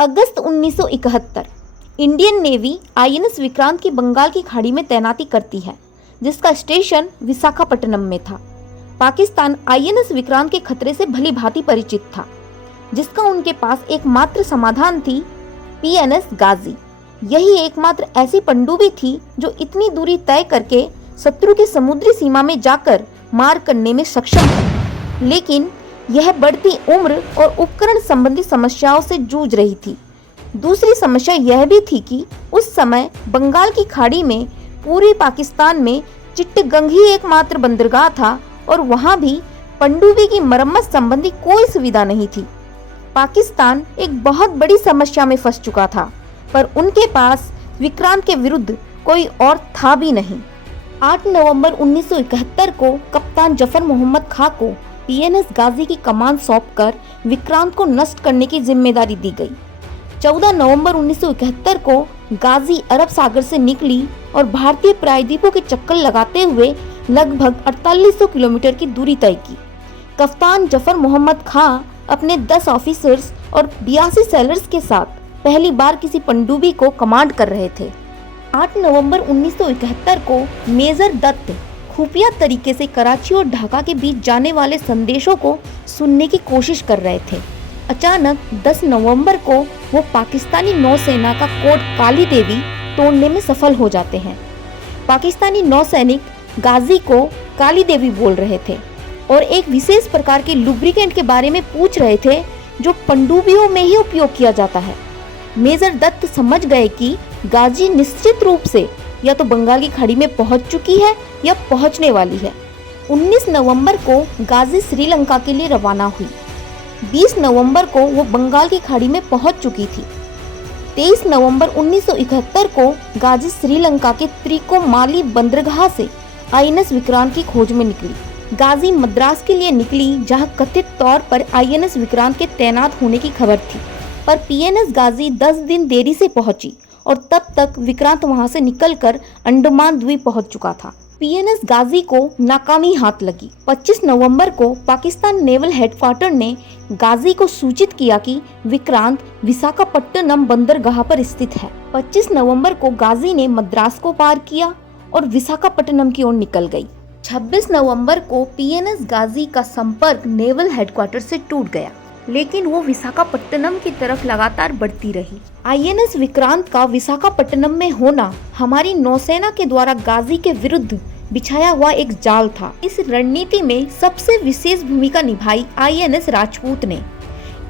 अगस्त 1971 Indian navy INS Vikrant की बंगाल की खाड़ी में तैनाती करती है, जिसका स्टेशन विशाखापट्टनम में था। पाकिस्तान आईएनएस विक्रांत के खतरे से भली भांति परिचित था, जिसका उनके पास एकमात्र समाधान थी पीएनएस गाजी। यही एकमात्र ऐसी पनडुब्बी थी जो इतनी दूरी तय करके शत्रु की समुद्री सीमा में जाकर मार करने में सक्षम थी, लेकिन यह बढ़ती उम्र और उपकरण संबंधी समस्याओं से जूझ रही थी। दूसरी समस्या यह भी थी कि उस समय बंगाल की खाड़ी में पूरे पाकिस्तान में चिट्टगंग ही एकमात्र बंदरगाह था और वहां भी पनडुब्बी की मरम्मत संबंधी कोई सुविधा नहीं थी। पाकिस्तान एक बहुत बड़ी समस्या में फंस चुका था, पर उनके पास विक्रांत के विरुद्ध कोई और था भी नहीं। 8 नवंबर 1971 को कप्तान जफर मोहम्मद खां को पीएनएस गाजी की कमान सौंपकर विक्रांत को नष्ट करने की जिम्मेदारी दी गई। 14 नवंबर 1971 को गाजी अरब सागर से निकली और भारतीय प्रायद्वीपों के चक्कर लगाते हुए लगभग 4800 किलोमीटर की दूरी तय की। कप्तान जफर मोहम्मद खां अपने 10 ऑफिसर्स और 82 सेलर्स के साथ पहली बार किसी पनडुब्बी को कमांड कर रहे थे। 8 नवंबर 1971 को मेजर दत्त खुफिया तरीके से कराची और ढाका के बीच जाने वाले संदेशों को सुनने की कोशिश कर रहे थे। अचानक 10 नवंबर को वो पाकिस्तानी नौसेना का कोड काली देवी तोड़ने में सफल हो जाते हैं। पाकिस्तानी नौसैनिक गाजी को काली देवी बोल रहे थे और एक विशेष प्रकार के लुब्रिकेंट के बारे में पूछ रहे थे जो पनडुब्बियों में ही उपयोग किया जाता है। मेजर दत्त समझ गए कि गाजी निश्चित रूप से या तो बंगाल की खाड़ी में पहुंच चुकी है या पहुंचने वाली है। 19 नवंबर को गाजी श्रीलंका के लिए रवाना हुई। 20 नवंबर को वो बंगाल की खाड़ी में पहुंच चुकी थी। 23 नवंबर 1971 को गाजी श्रीलंका के त्रिकोमाली बंदरगाह से आईएनएस विक्रांत की खोज में निकली। गाजी मद्रास के लिए निकली, जहां कथित तौर पर आईएनएस विक्रांत के तैनात होने की खबर थी, पर पीएनएस गाजी 10 दिन देरी से पहुंची और तब तक विक्रांत वहां से निकलकर अंडमान द्वीप पहुंच चुका था। पीएनएस गाजी को नाकामी हाथ लगी। 25 नवंबर को पाकिस्तान नेवल हेडक्वार्टर ने गाजी को सूचित किया कि विक्रांत विशाखापट्टनम बंदरगाह पर स्थित है। 25 नवंबर को गाजी ने मद्रास को पार किया और विशाखापट्टनम की ओर निकल गई। 26 नवंबर को पीएनएस गाजी का संपर्क नेवल हेडक्वार्टर से टूट गया, लेकिन वो विशाखापट्टनम की तरफ लगातार बढ़ती रही। आईएनएस विक्रांत का विशाखापट्टनम में होना हमारी नौसेना के द्वारा गाजी के विरुद्ध बिछाया हुआ एक जाल था। इस रणनीति में सबसे विशेष भूमिका निभाई आईएनएस राजपूत ने।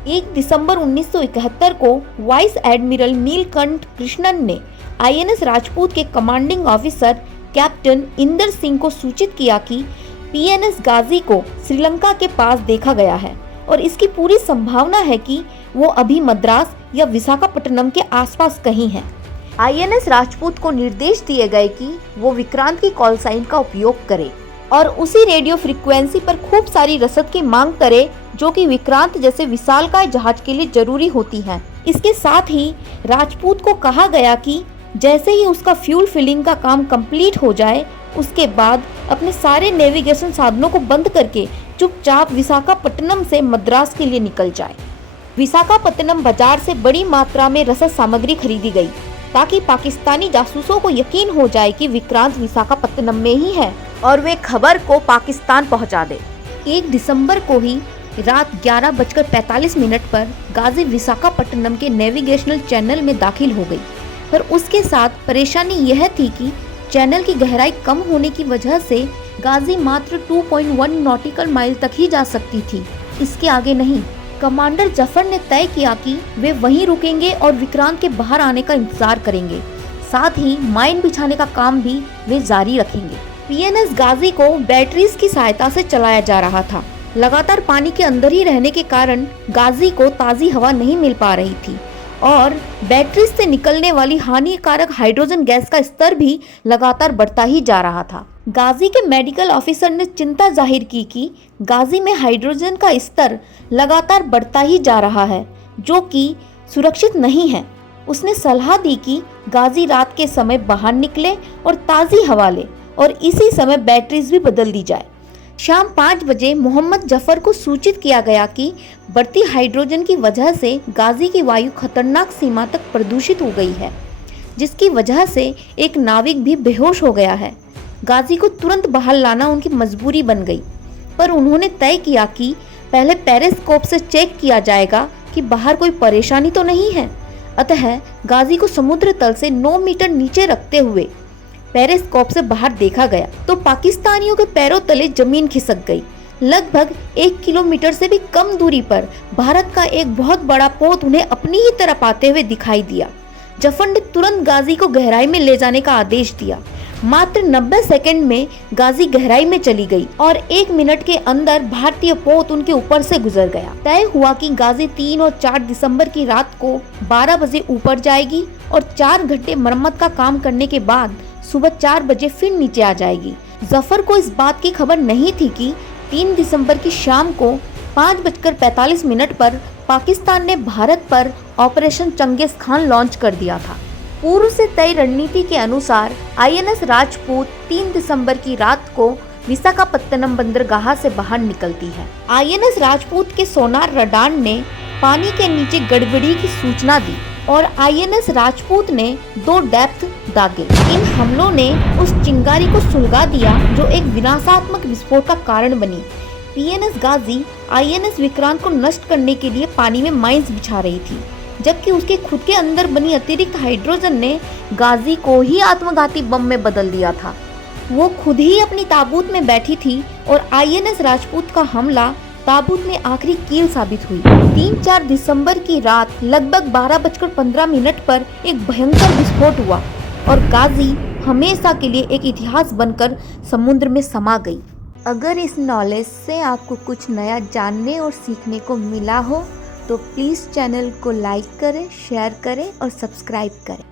1 दिसंबर 1971 को वाइस एडमिरल नीलकंठ कृष्णन ने आईएनएस राजपूत के commanding officer captain Inder Singh को सूचित किया कि पीएनएस गाजी को श्रीलंका के पास देखा गया है और इसकी पूरी संभावना है कि वो अभी मद्रास या विशाखापट्टनम के आसपास कहीं है। आईएनएस राजपूत को निर्देश दिए गए कि वो विक्रांत की कॉल साइन का उपयोग करे और उसी रेडियो फ्रीक्वेंसी पर खूब सारी रसद की मांग करे जो कि विक्रांत जैसे विशालकाय जहाज के लिए जरूरी होती है। इसके साथ ही राजपूत को कहा गया कि जैसे ही उसका फ्यूल फिलिंग का काम कंप्लीट हो जाए, उसके बाद अपने सारे नेविगेशन साधनों को बंद करके चुपचाप विशाखापट्टनम से मद्रास के लिए निकल जाए। विशाखापट्टनम बाजार से बड़ी मात्रा में रसद सामग्री खरीदी गई ताकि पाकिस्तानी जासूसों को यकीन हो जाए कि विक्रांत विशाखापट्टनम में ही है और वे खबर को पाकिस्तान पहुंचा दे। 1 दिसंबर को ही रात 11:45 पर गाजी विशाखापट्टनम के नेविगेशनल चैनल में दाखिल हो गई, पर उसके साथ परेशानी यह थी कि चैनल की गहराई कम होने की वजह से गाजी मात्र 2.1 नॉटिकल माइल तक ही जा सकती थी, इसके आगे नहीं। कमांडर जफर ने तय किया कि वे वहीं रुकेंगे और विक्रांत के बाहर आने का इंतजार करेंगे। साथ ही माइन बिछाने का काम भी वे जारी रखेंगे। पीएनएस गाजी को बैटरीज की सहायता से चलाया जा रहा था। लगातार पानी के अंदर ही रहने के कारण गाजी को ताज़ी हवा नहीं मिल पा रही थी और बैटरी से निकलने वाली हानिकारक हाइड्रोजन गैस का स्तर भी लगातार बढ़ता ही जा रहा था। गाजी के मेडिकल ऑफिसर ने चिंता जाहिर की कि गाजी में हाइड्रोजन का स्तर लगातार बढ़ता ही जा रहा है, जो कि सुरक्षित नहीं है। उसने सलाह दी कि गाजी रात के समय बाहर निकले और ताज़ी हवा ले और इसी समय बैटरीज भी बदल दी जाए। शाम 5 बजे मोहम्मद जफर को सूचित किया गया कि बढ़ती हाइड्रोजन की वजह से गाजी की वायु खतरनाक सीमा तक प्रदूषित हो गई है, जिसकी वजह से एक नाविक भी बेहोश हो गया है। गाजी को तुरंत बाहर लाना उनकी मजबूरी बन गई, पर उन्होंने तय किया कि पहले पेरिस्कोप से चेक किया जाएगा कि बाहर कोई परेशानी तो नहीं है। अतः गाजी को समुद्र तल से 9 मीटर नीचे रखते हुए पेरिस्कोप से बाहर देखा गया तो पाकिस्तानियों के पैरों तले जमीन खिसक गई। लगभग 1 किलोमीटर से भी कम दूरी पर भारत का एक बहुत बड़ा पोत उन्हें अपनी ही तरफ आते हुए दिखाई दिया। जफर ने तुरंत गाजी को गहराई में ले जाने का आदेश दिया। मात्र 90 सेकंड में गाजी गहराई में चली गई और 1 मिनट के अंदर भारतीय पोत उनके ऊपर से गुजर गया। तय हुआ कि गाजी 3 और 4 दिसंबर की रात को 12 बजे ऊपर जाएगी और 4 घंटे मरम्मत का काम करने के बाद सुबह 4 बजे फिर नीचे आ जाएगी। जफर को इस बात की खबर नहीं थी कि 3 दिसंबर की शाम को 5:45 पर पाकिस्तान ने भारत पर ऑपरेशन चंगेज खान लॉन्च कर दिया था। पूर्व से तय रणनीति के अनुसार आईएनएस राजपूत 3 दिसंबर की रात को विशाखापत्तनम बंदरगाह से बाहर निकलती है। आईएनएस राजपूत के सोनार रडार ने पानी के नीचे गड़बड़ी की सूचना दी और आईएनएस राजपूत ने 2 डेप्थ दागे। इन हमलों ने उस चिंगारी को सुलगा दिया जो एक विनाशात्मक विस्फोट का कारण बनी। पीएनएस गाजी आईएनएस विक्रांत को नष्ट करने के लिए पानी में माइंस बिछा रही थी, जबकि उसके खुद के अंदर बनी अतिरिक्त हाइड्रोजन ने गाजी को ही आत्मघाती बम में बदल दिया था। वो खुद ही अपनी ताबूत में बैठी थी और आईएनएस राजपूत का हमला ताबूत में आखिरी कील साबित हुई। 3-4 दिसंबर की रात लगभग 12:15 पर एक भयंकर विस्फोट हुआ और गाजी हमेशा के लिए एक इतिहास बनकर समुद्र में समा गई। अगर इस नॉलेज से आपको कुछ नया जानने और सीखने को मिला हो तो प्लीज़ चैनल को लाइक करें, शेयर करें और सब्सक्राइब करें।